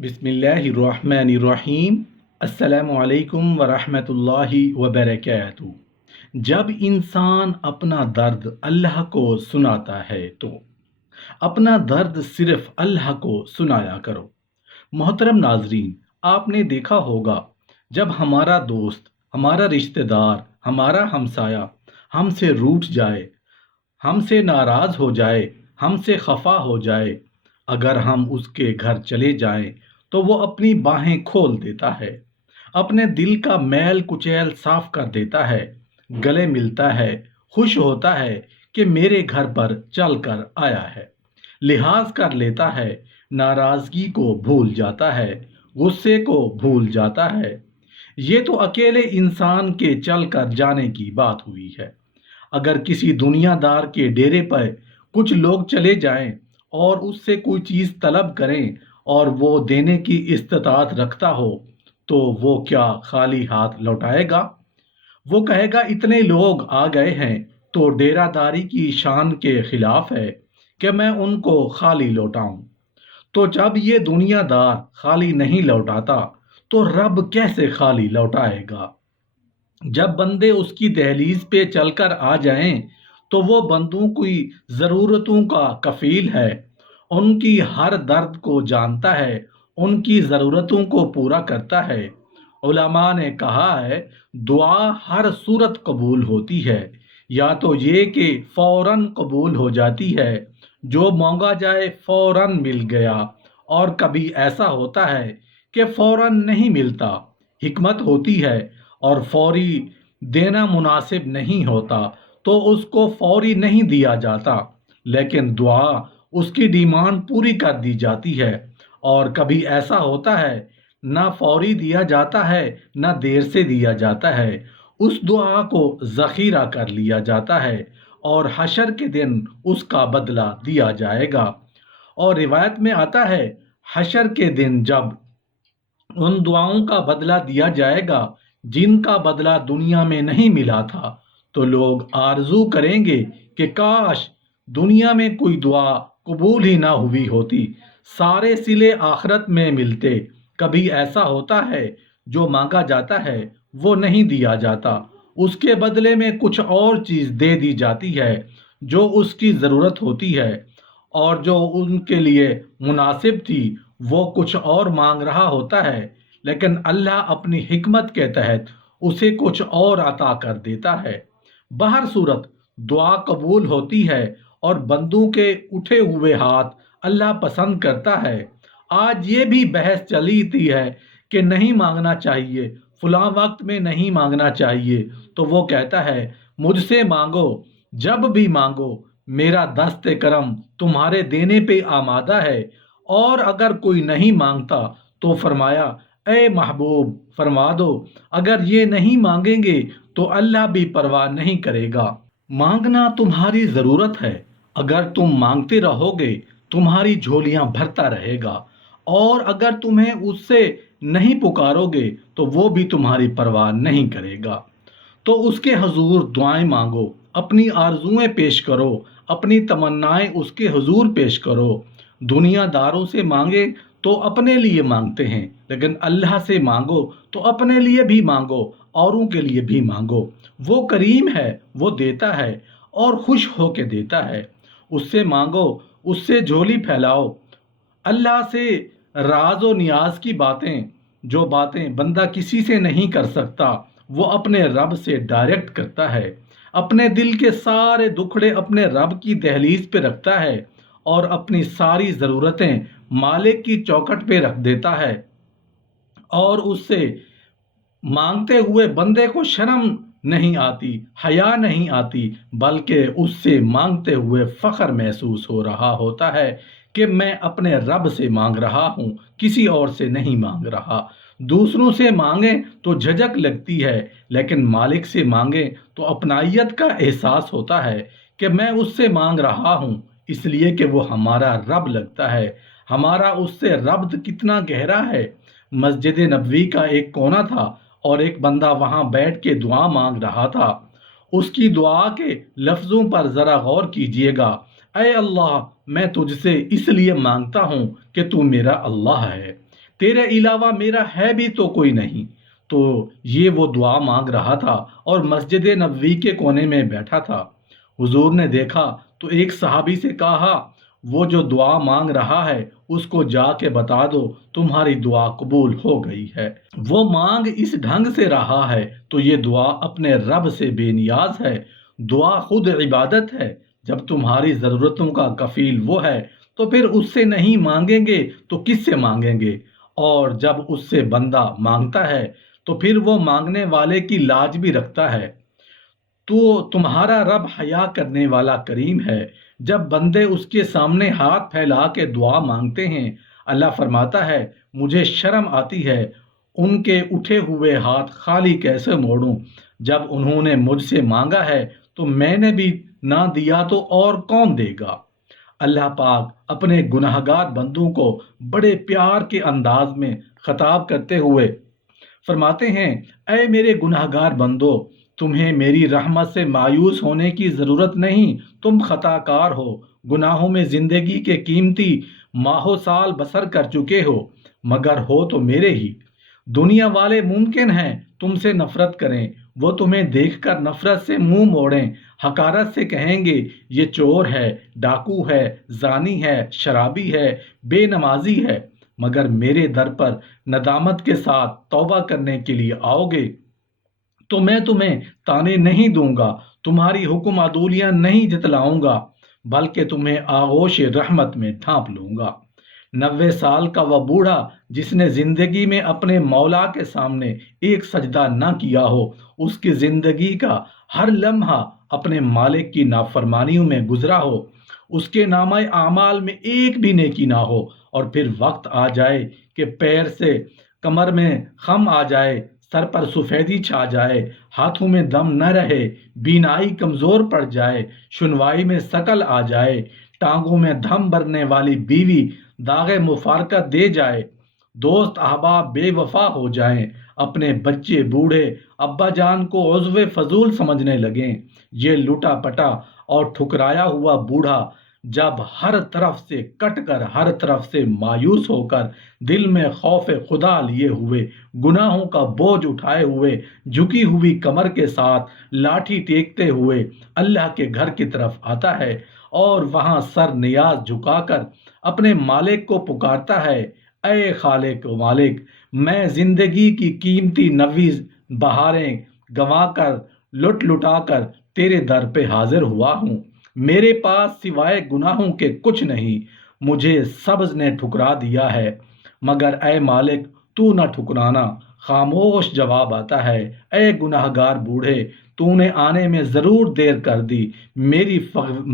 بسم اللہ الرحمن الرحیم۔ السلام علیکم ورحمۃ اللہ وبرکاتہ۔ جب انسان اپنا درد اللہ کو سناتا ہے تو اپنا درد صرف اللہ کو سنایا کرو۔ محترم ناظرین، آپ نے دیکھا ہوگا جب ہمارا دوست، ہمارا رشتہ دار، ہمارا ہمسایہ ہم سے روٹھ جائے، ہم سے ناراض ہو جائے، ہم سے خفا ہو جائے، اگر ہم اس کے گھر چلے جائیں تو وہ اپنی باہیں کھول دیتا ہے، اپنے دل کا میل کچیل صاف کر دیتا ہے، گلے ملتا ہے، خوش ہوتا ہے کہ میرے گھر پر چل کر آیا ہے، لحاظ کر لیتا ہے، ناراضگی کو بھول جاتا ہے، غصے کو بھول جاتا ہے۔ یہ تو اکیلے انسان کے چل کر جانے کی بات ہوئی ہے۔ اگر کسی دنیا دار کے ڈیرے پر کچھ لوگ چلے جائیں اور اس سے کوئی چیز طلب کریں اور وہ دینے کی استطاعت رکھتا ہو تو وہ کیا خالی ہاتھ لوٹائے گا؟ وہ کہے گا اتنے لوگ آ گئے ہیں تو ڈیرہ داری کی شان کے خلاف ہے کہ میں ان کو خالی لوٹاؤں۔ تو جب یہ دنیا دار خالی نہیں لوٹاتا تو رب کیسے خالی لوٹائے گا؟ جب بندے اس کی دہلیز پہ چل کر آ جائیں تو وہ بندوں کی ضرورتوں کا کفیل ہے، ان کی ہر درد کو جانتا ہے، ان کی ضرورتوں کو پورا کرتا ہے۔ علماء نے کہا ہے دعا ہر صورت قبول ہوتی ہے، یا تو یہ کہ فوراً قبول ہو جاتی ہے، جو مانگا جائے فوراً مل گیا، اور کبھی ایسا ہوتا ہے کہ فوراً نہیں ملتا، حکمت ہوتی ہے اور فوری دینا مناسب نہیں ہوتا تو اس کو فوری نہیں دیا جاتا، لیکن دعا اس کی ڈیمانڈ پوری کر دی جاتی ہے۔ اور کبھی ایسا ہوتا ہے نہ فوری دیا جاتا ہے نہ دیر سے دیا جاتا ہے، اس دعا کو ذخیرہ کر لیا جاتا ہے اور حشر کے دن اس کا بدلہ دیا جائے گا۔ اور روایت میں آتا ہے حشر کے دن جب ان دعاؤں کا بدلہ دیا جائے گا جن کا بدلہ دنیا میں نہیں ملا تھا، تو لوگ آرزو کریں گے کہ کاش دنیا میں کوئی دعا قبول ہی نہ ہوئی ہوتی، سارے صلے آخرت میں ملتے۔ کبھی ایسا ہوتا ہے جو مانگا جاتا ہے وہ نہیں دیا جاتا، اس کے بدلے میں کچھ اور چیز دے دی جاتی ہے جو اس کی ضرورت ہوتی ہے، اور جو ان کے لیے مناسب تھی وہ کچھ اور مانگ رہا ہوتا ہے، لیکن اللہ اپنی حکمت کے تحت اسے کچھ اور عطا کر دیتا ہے۔ بہر صورت دعا قبول ہوتی ہے اور بندوں کے اٹھے ہوئے ہاتھ اللہ پسند کرتا ہے۔ آج یہ بھی بحث چلی تھی ہے کہ نہیں مانگنا چاہیے، فلاں وقت میں نہیں مانگنا چاہیے، تو وہ کہتا ہے مجھ سے مانگو، جب بھی مانگو، میرا دست کرم تمہارے دینے پہ آمادہ ہے۔ اور اگر کوئی نہیں مانگتا تو فرمایا اے محبوب فرما دو اگر یہ نہیں مانگیں گے تو اللہ بھی پرواہ نہیں کرے گا۔ مانگنا تمہاری ضرورت ہے، اگر تم مانگتے رہو گے تمہاری جھولیاں بھرتا رہے گا، اور اگر تمہیں اس سے نہیں پکارو گے تو وہ بھی تمہاری پرواہ نہیں کرے گا۔ تو اس کے حضور دعائیں مانگو، اپنی آرزوئیں پیش کرو، اپنی تمنائیں اس کے حضور پیش کرو۔ دنیا داروں سے مانگے تو اپنے لیے مانگتے ہیں، لیکن اللہ سے مانگو تو اپنے لیے بھی مانگو، اوروں کے لیے بھی مانگو۔ وہ کریم ہے، وہ دیتا ہے اور خوش ہو کے دیتا ہے۔ اس سے مانگو، اس سے جھولی پھیلاؤ۔ اللہ سے راز و نیاز کی باتیں، جو باتیں بندہ کسی سے نہیں کر سکتا، وہ اپنے رب سے ڈائریکٹ کرتا ہے۔ اپنے دل کے سارے دکھڑے اپنے رب کی دہلیز پہ رکھتا ہے اور اپنی ساری ضرورتیں مالک کی چوکھٹ پہ رکھ دیتا ہے، اور اس سے مانگتے ہوئے بندے کو شرم نہیں آتی، حیا نہیں آتی، بلکہ اس سے مانگتے ہوئے فخر محسوس ہو رہا ہوتا ہے کہ میں اپنے رب سے مانگ رہا ہوں، کسی اور سے نہیں مانگ رہا۔ دوسروں سے مانگیں تو جھجک لگتی ہے، لیکن مالک سے مانگیں تو اپنائیت کا احساس ہوتا ہے کہ میں اس سے مانگ رہا ہوں، اس لیے کہ وہ ہمارا رب لگتا ہے۔ ہمارا اس سے ربط کتنا گہرا ہے۔ مسجد نبوی کا ایک کونا تھا اور ایک بندہ وہاں بیٹھ کے دعا مانگ رہا تھا۔ اس کی دعا کے لفظوں پر ذرا غور کیجئے گا۔ اے اللہ، میں تجھ سے اس لیے مانگتا ہوں کہ تو میرا اللہ ہے، تیرے علاوہ میرا ہے بھی تو کوئی نہیں۔ تو یہ وہ دعا مانگ رہا تھا اور مسجد نبوی کے کونے میں بیٹھا تھا۔ حضور نے دیکھا تو ایک صحابی سے کہا، وہ جو دعا مانگ رہا ہے اس کو جا کے بتا دو تمہاری دعا قبول ہو گئی ہے۔ وہ مانگ اس ڈھنگ سے رہا ہے تو یہ دعا اپنے رب سے بے نیاز ہے۔ دعا خود عبادت ہے۔ جب تمہاری ضرورتوں کا کفیل وہ ہے تو پھر اس سے نہیں مانگیں گے تو کس سے مانگیں گے؟ اور جب اس سے بندہ مانگتا ہے تو پھر وہ مانگنے والے کی لاج بھی رکھتا ہے۔ تو تمہارا رب حیا کرنے والا کریم ہے۔ جب بندے اس کے سامنے ہاتھ پھیلا کے دعا مانگتے ہیں، اللہ فرماتا ہے مجھے شرم آتی ہے ان کے اٹھے ہوئے ہاتھ خالی کیسے موڑوں۔ جب انہوں نے مجھ سے مانگا ہے تو میں نے بھی نہ دیا تو اور کون دے گا؟ اللہ پاک اپنے گناہگار بندوں کو بڑے پیار کے انداز میں خطاب کرتے ہوئے فرماتے ہیں، اے میرے گناہگار بندو، تمہیں میری رحمت سے مایوس ہونے کی ضرورت نہیں۔ تم خطا کار ہو، گناہوں میں زندگی کے قیمتی ماہو سال بسر کر چکے ہو، مگر ہو تو میرے ہی۔ دنیا والے ممکن ہیں تم سے نفرت کریں، وہ تمہیں دیکھ کر نفرت سے منہ موڑیں، حقارت سے کہیں گے یہ چور ہے، ڈاکو ہے، زانی ہے، شرابی ہے، بے نمازی ہے، مگر میرے در پر ندامت کے ساتھ توبہ کرنے کے لیے آؤ گے تو میں تمہیں تانے نہیں دوں گا، تمہاری حکم عدولیاں نہیں جتلاؤں گا، بلکہ تمہیں آغوش رحمت میں ڈھانپ لوں گا۔ 90 سال کا وہ بوڑھا جس نے زندگی میں اپنے مولا کے سامنے ایک سجدہ نہ کیا ہو، اس کی زندگی کا ہر لمحہ اپنے مالک کی نافرمانیوں میں گزرا ہو، اس کے نامہ اعمال میں ایک بھی نیکی نہ ہو، اور پھر وقت آ جائے کہ پیر سے کمر میں خم آ جائے، سر پر سفیدی چھا جائے، ہاتھوں میں دم نہ رہے، بینائی کمزور پڑ جائے، شنوائی میں سکل آ جائے، ٹانگوں میں دھم بھرنے والی بیوی داغ مفارقت دے جائے، دوست احباب بے وفا ہو جائیں، اپنے بچے بوڑھے ابا جان کو عضو فضول سمجھنے لگیں۔ یہ لوٹا پٹا اور ٹھکرایا ہوا بوڑھا جب ہر طرف سے کٹ کر، ہر طرف سے مایوس ہو کر، دل میں خوف خدا لیے ہوئے، گناہوں کا بوجھ اٹھائے ہوئے، جھکی ہوئی کمر کے ساتھ لاٹھی ٹیکتے ہوئے اللہ کے گھر کی طرف آتا ہے اور وہاں سر نیاز جھکا کر اپنے مالک کو پکارتا ہے، اے خالق و مالک، میں زندگی کی قیمتی 90 بہاریں گنوا کر، لٹا کر تیرے در پہ حاضر ہوا ہوں۔ میرے پاس سوائے گناہوں کے کچھ نہیں، مجھے سبز نے ٹھکرا دیا ہے، مگر اے مالک تو نہ ٹھکرانا۔ خاموش جواب آتا ہے، اے گناہگار بوڑھے، تو نے آنے میں ضرور دیر کر دی، میری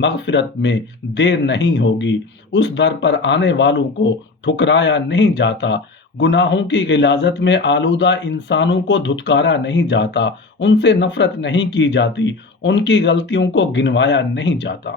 مغفرت میں دیر نہیں ہوگی۔ اس در پر آنے والوں کو ٹھکرایا نہیں جاتا، گناہوں کی غلاظت میں آلودہ انسانوں کو دھتکارا نہیں جاتا، ان سے نفرت نہیں کی جاتی، ان کی غلطیوں کو گنوایا نہیں جاتا۔